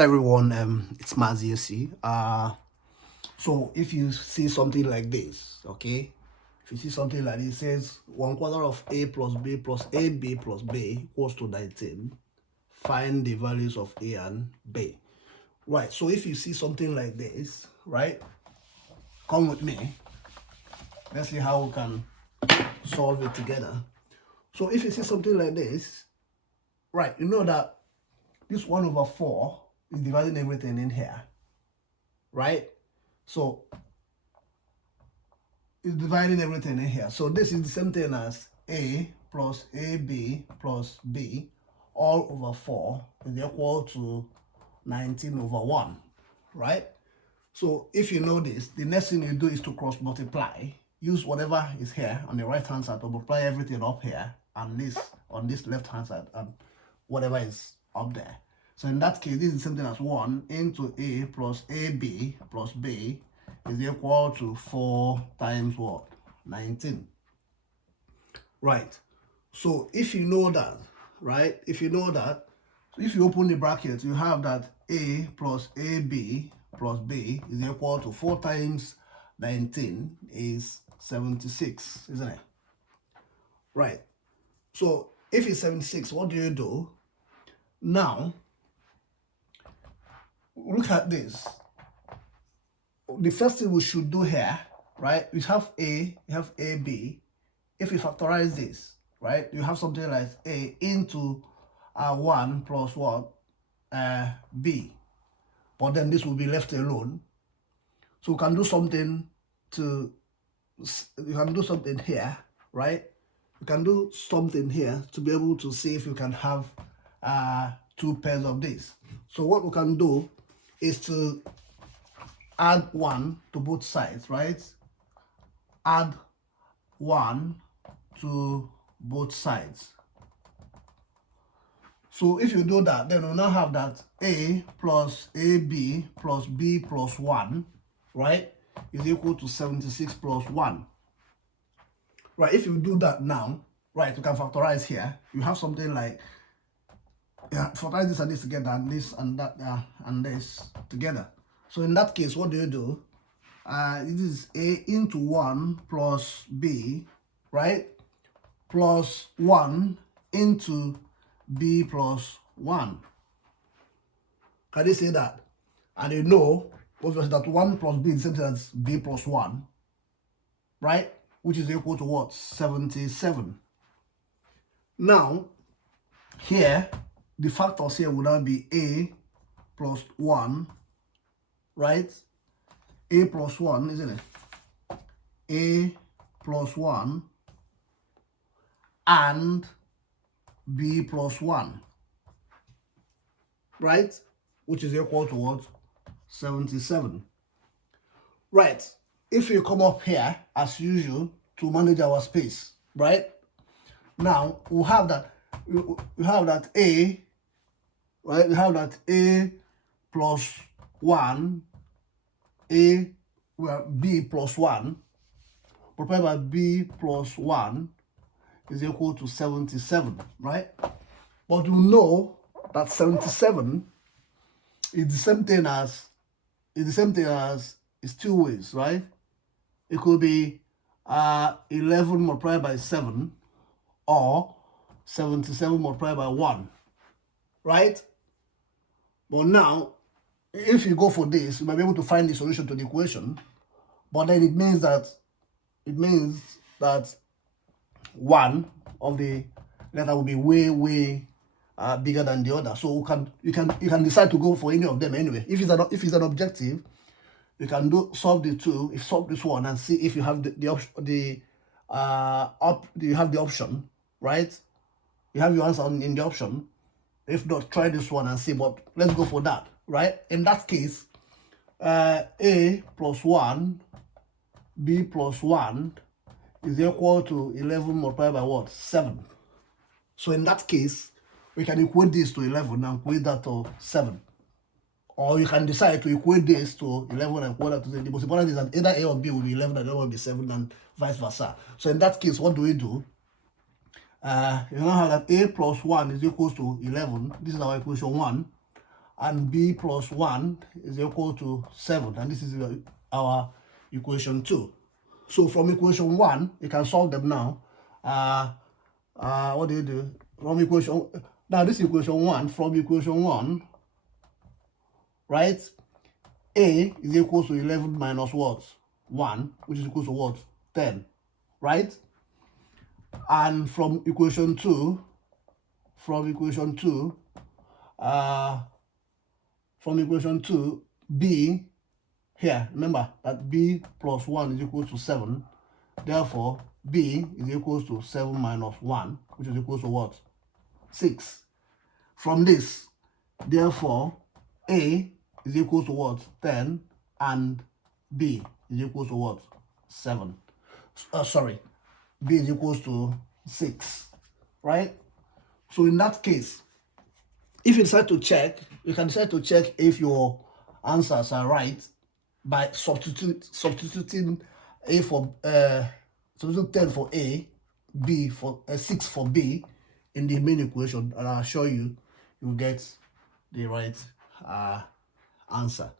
Everyone, it's Maziesi. So if you see something like this, okay, if you see something like this, it says 1/4 of a plus b plus ab plus b equals to 19. Find the values of a and b. Right, so if you see something like this, right, come with me. Let's see how we can solve it together. So if you see something like this, right, you know that this 1/4 is dividing everything in here, right? So it's dividing everything in here. So this is the same thing as a plus ab plus b all over 4 is equal to 19/1, right? So if you know this, the next thing you do is to cross multiply. Use whatever is here on the right hand side to multiply everything up here and this on this left hand side and whatever is up there. So in that case, this is the same thing as 1 into a plus ab plus b is equal to 4 times what? 19. Right. So if you know that, right? If you know that, if you open the bracket, you have that a plus ab plus b is equal to 4 times 19 is 76, isn't it? Right. So if it's 76, what do you do? Now, look at this. The first thing we should do here, right? We have a, you have ab. If we factorize this, right, you have something like a into 1 plus what? B. But then this will be left alone. So we can do something here, right? We can do something here to be able to see if we can have 2 pairs of this. So what we can do is to add 1 to both sides, right? Add 1 to both sides. So if you do that, then we'll now have that a plus ab plus b plus 1, right, is equal to 76 plus 1. Right, if you do that now, right, you can factorize here. You have something like, factorize this and this together, and this and that, and this together. So in that case, what do? This is a into 1 plus b, right, plus 1 into b plus 1. Can you see that? And you know, obviously, that 1 plus b is the same thing as b plus 1, right? Which is equal to what? 77. Now, here, the factors here would now be a plus 1, right? A plus 1, isn't it? A plus 1 and b plus 1, right? Which is equal to what? 77. Right. If you come up here, as usual, to manage our space, right? Now, we have that a, right? We have that a plus 1, b plus 1, multiplied by b plus 1 is equal to 77, right? But we know that 77 is the same thing as, it's 2 ways, right? It could be 11 multiplied by 7 or 77 multiplied by 1, right? But now, if you go for this, you might be able to find the solution to the equation, but then it means that one of the letter will be way bigger than the other. So you can decide to go for any of them anyway. If it's an objective, you can solve the two. If solve this one and see if you have the option, right? You have your answer in the option. If not, try this one and see. But let's go for that, right? In that case, a plus 1, b plus 1 is equal to 11 multiplied by what? 7. So in that case, we can equate this to 11 and equate that to 7. Or you can decide to equate this to 11 and equate that to 7. The most important is that either a or b will be 11 and the other will be 7 and vice versa. So in that case, what do? You now have that a plus 1 is equal to 11. This is our equation 1. and b plus 1 is equal to 7. And this is our equation 2. So from equation 1, you can solve them now. What do you do? From equation, now this equation 1, from equation 1, right? A is equal to 11 minus what? 1, which is equal to what? 10, right? And from equation 2, b, here, remember that b plus 1 is equal to 7. Therefore, b is equal to 7 minus 1, which is equal to what? 6. From this, therefore, a is equal to what? 10, and b is equal to what? 7. B is equal to 6, right? So in that case, if you decide to check, you can decide to check if your answers are right by substituting A for substitute 10 for A, B for 6 for B in the main equation, and I'll show you you'll get the right answer.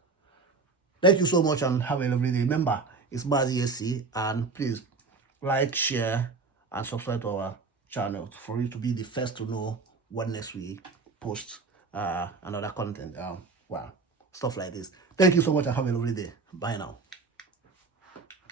Thank you so much and have a lovely day. Remember, it's Mazi, and please like, share, and subscribe to our channel for you to be the first to know when next we post another content. Stuff like this. Thank you so much and have a lovely day. Bye now.